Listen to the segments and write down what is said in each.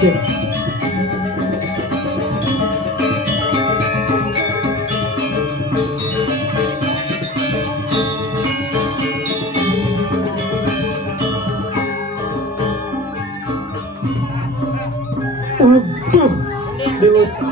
Cek. Dewasa.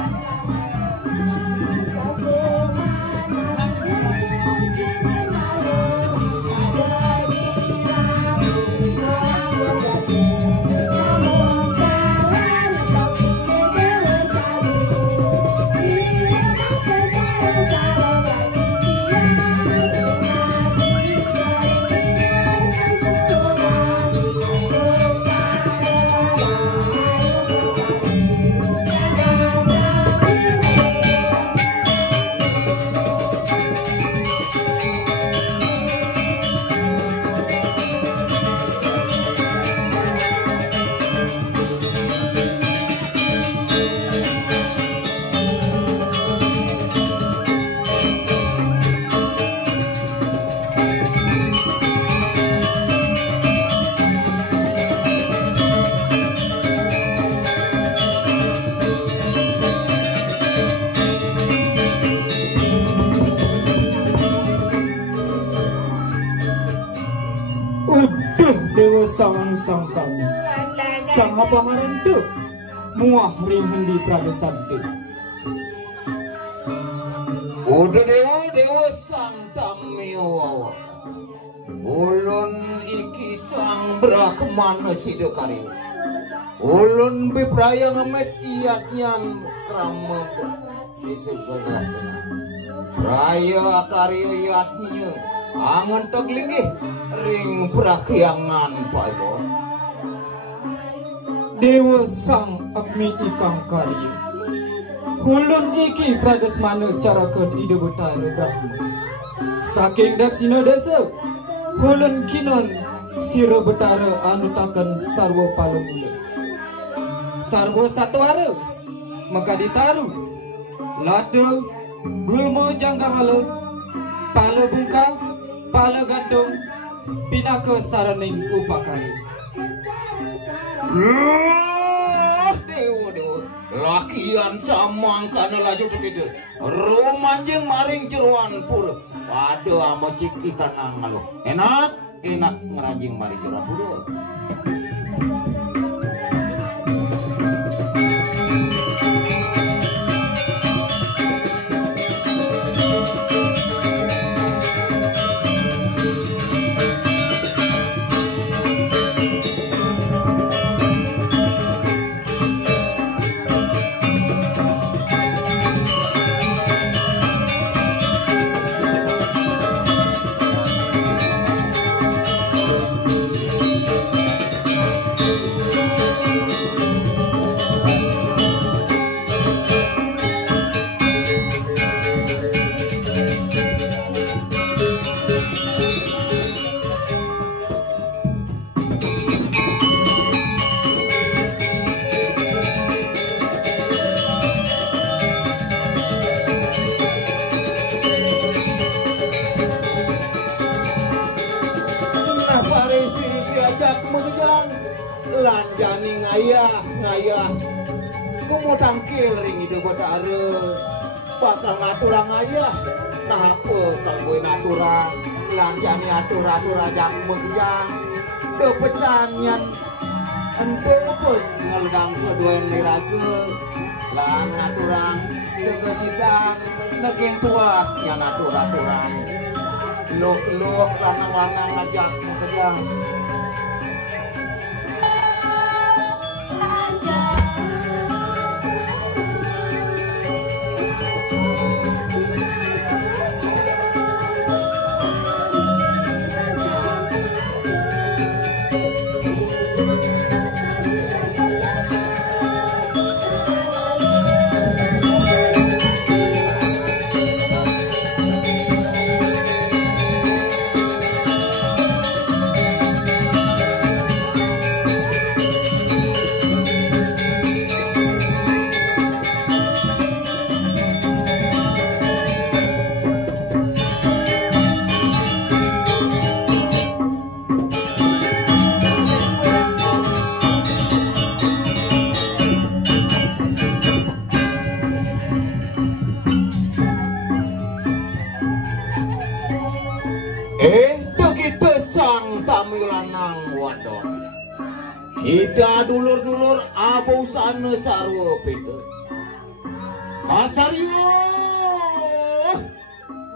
Dewa sawang sangkang sang apaharan tu muah ring hendi pradesabdi. Udah dewa sang tamiyo ulun iki sang brahmana sidokari ulun bipraya ngamet iatnyan krama disebagatna raya akarya iatnya angan taglinggih ring prakyangan paibon. Dewa sang akmi ikang karya hulun iki pradesmana carakan ide betara Brahma saking daksina desa hulun kinon sira betara anutakan sarwa palomula sarwa satwara maka ditaru lada gulma jangkangala pala bungka pala gantung pinaka saraning upakari. Dewa lakian samang kana laju begitu romanjing maring jeruan pur pada ama ciki kanang ngalu enak ngeranjing maring jeruan pur. Lanjani ngayah kumu tangkil ring ide betara bakal ngaturang ngayah nah apa kanggoin aturang lanjani atur ajak mekejang do pesanyan ente pun ngeledang kedua niraga lan ngaturang sekesidang negeng tuas nyan aturang luk lanang ajak mekejang. Kita dulur-dulur abusana sarwa pete. Kasaryo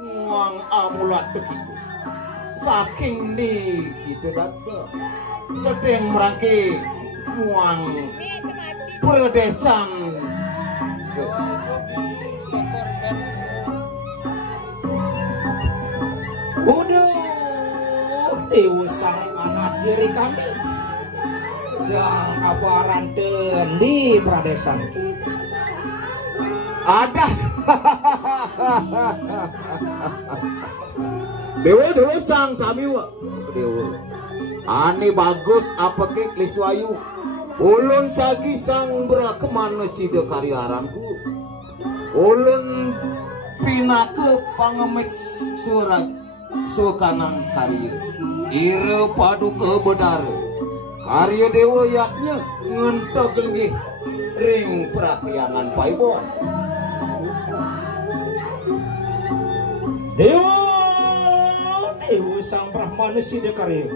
nguang amulat begitu. Saking di kita dada sedang merangki nguang perdesan. Dewa sang anak diri kami sang abaranten di pradesan Ada dewa sang kami wa dewa ani bagus apa ke liswayu ulun sagi sang berakemana sida karyaranku ulun pinake pangemet suara sukanang karya ire paduka bedara karya dewa yaknya ngentok lenggih ring prakyangan paibon Dewa sang brahmana sida karya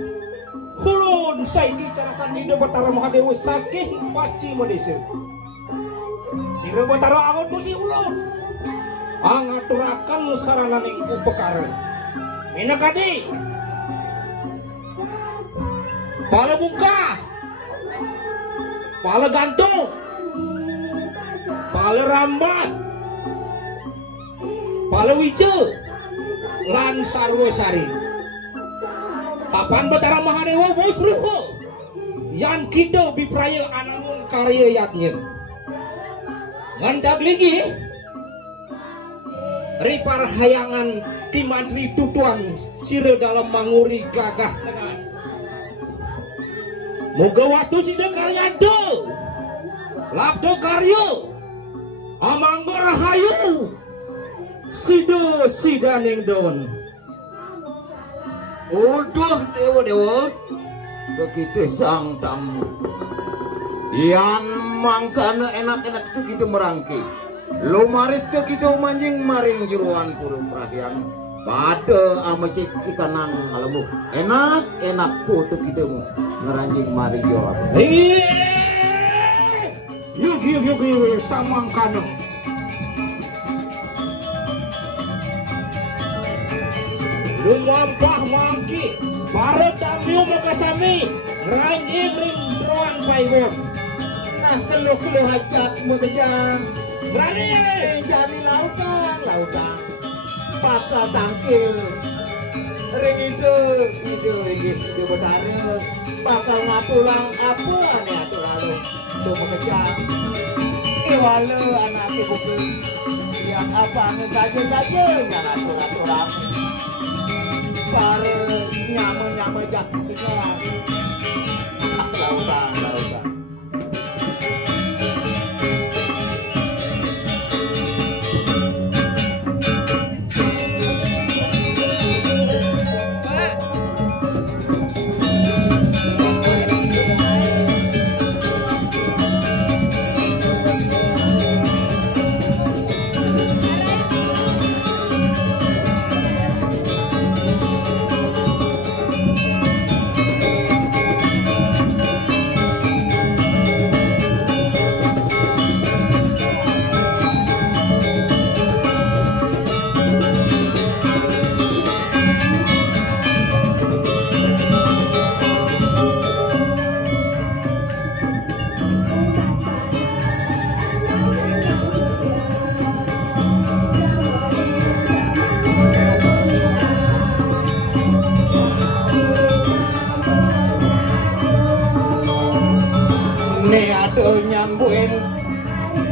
hulun saiki carakan ida batara mahadewa saking pasti madesa sira batara angon pusi hulun angaturakan sarananing upekara minakadi pala bungkah pala gantung pala rambat pala wija lan sarwa sari kapan batara mahadewa musruho yan kita bipraya anamung karya yatnya ngandag lagi ripar hayangan timantri tutuan sira dalam manguri gagah dengan moga waktu sida karyado labdo karyo amanggo rahayu sida ning don uduh dewa begitu sang tamu yan mangkana enak-enak itu kita merangki lumaris ke kita manjing maring jeruan kurung prahyang pada amecik ikanang alamu enak foto kita mu ngeranjing maring jawab yuk samang kano lumampah mangki para tamu makasami ngeranjing ring jeruan paibon nah keluh hajat mu kejang berani jadi lautan bakal tangkil ring itu betara bakal ngapulang apa aneh atur lalu itu mengejar iwala anak ibu yang apa saja yang atur para nyama jaktinya lautan nyambuin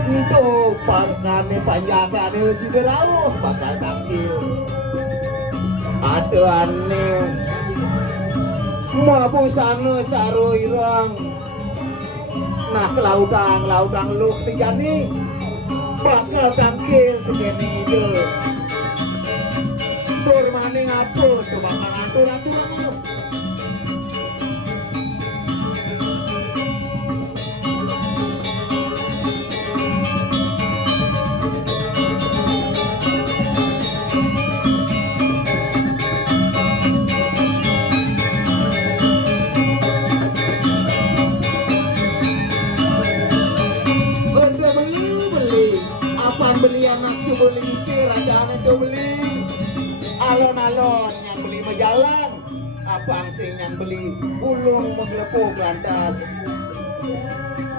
untuk parkane panjagane sida rawuh bakal tampil ada aneh mabusana saro irang nah lautang luh tijani bakal tampil tegene itu tur maning atur bakal atur bejalan abang sing nyan beli ulun meglepuk lantas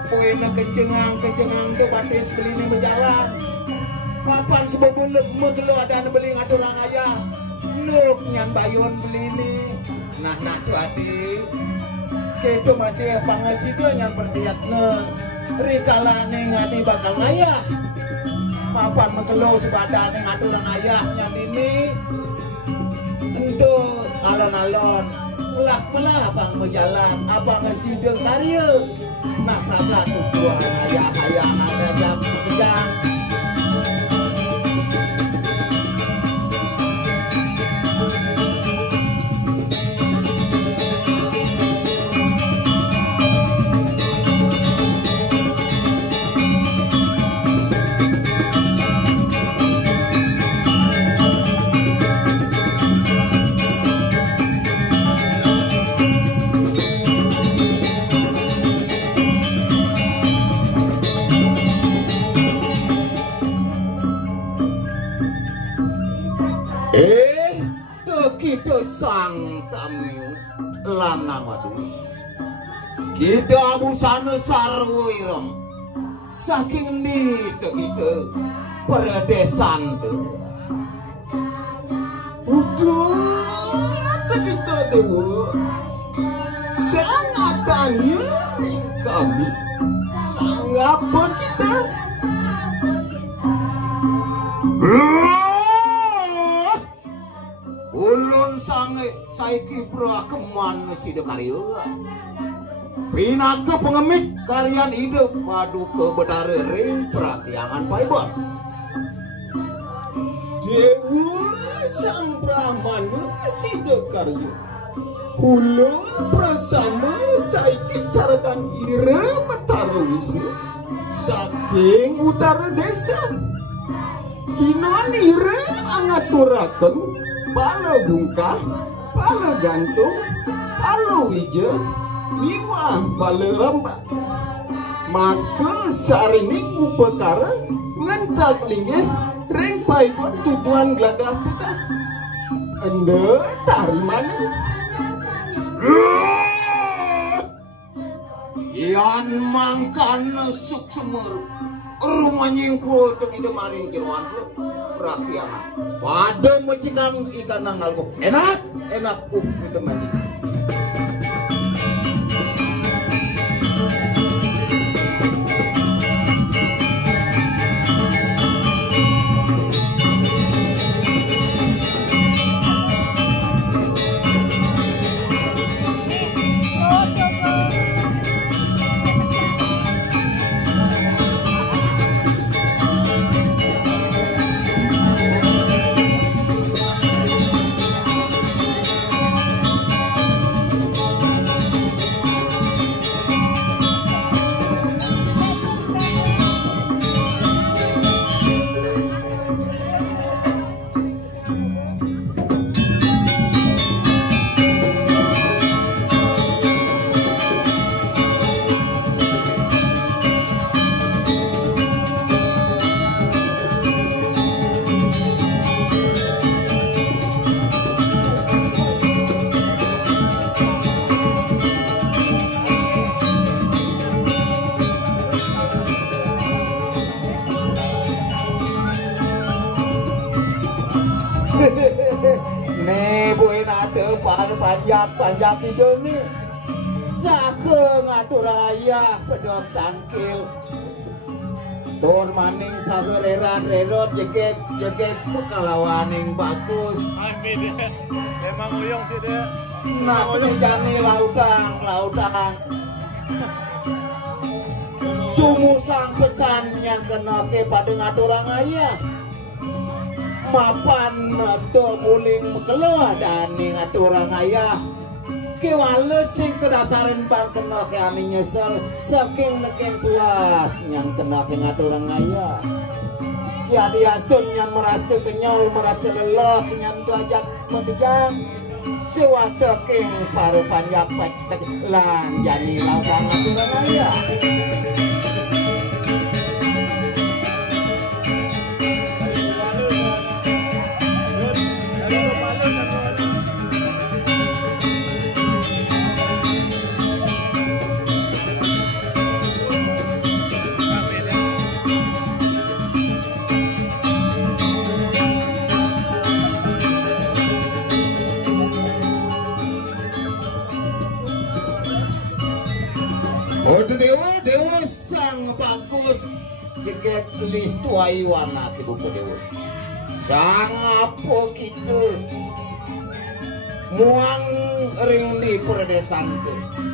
kowe kencengang tu batis beli ni berjalan papan sebabun megelo ada beli ngatur orang ayah nuk nyan bayon beli ni nah tu adik kedo masih pangasido nyan pertiatna rikalane ngadi bakal ayah papan megelo sebadane ngatur orang ayah nyan ini untuk alon-alon pelah abang berjalan abang ngesideng karya nah praga tujuan ayah ada jam kejang kita sang kami lanang waduh kita busana sarwirem saking nita kita perdesan udah kita dewa sangat tanya kami sangat apa kita ulun sange saiki prakeman sida karya pinaka pengemik karyan hidup padu ke betara ring prakyangan paibon dewa sang brahmana sida karya ulun bersama saiki caratan ira betara wisnu saking utara desa kinon ira angaturaken pala bungkah, pala gantung, pala wija, niwa pala rambak. Maka sarini upekara ngentak linggih ring paipon tujuan gelagah kita. Anda tari mana? Yan mangkan suk semur. Rumah nyingku untuk ide maring jeruan rakyat pada mecikang ikan nangalmu enak itu mandi nih buin ada panjang hidup nih sake ngatur ayah pedot tangkil dor maning sake rerat jeket pekalawaning bagus memang uyung sih dia nah penjani lautang tumusang pesan yang kena ke pada ngatur ayah mapan do muling keluar dani ngaturang ayah kewales sing kedasaran pan kena ke ani nyesel saking nekeng puas yang kena ke ngaturang ayah ya dia yang merasa kenyal merasa lelah yang derajat mentegang sewaktu king paru panjang petek lan jani lautang ngaturang ayah Oh dewa sang bagus jika list tuaiwana ke buku dewa sang apa gitu muang ring di perdesan tuh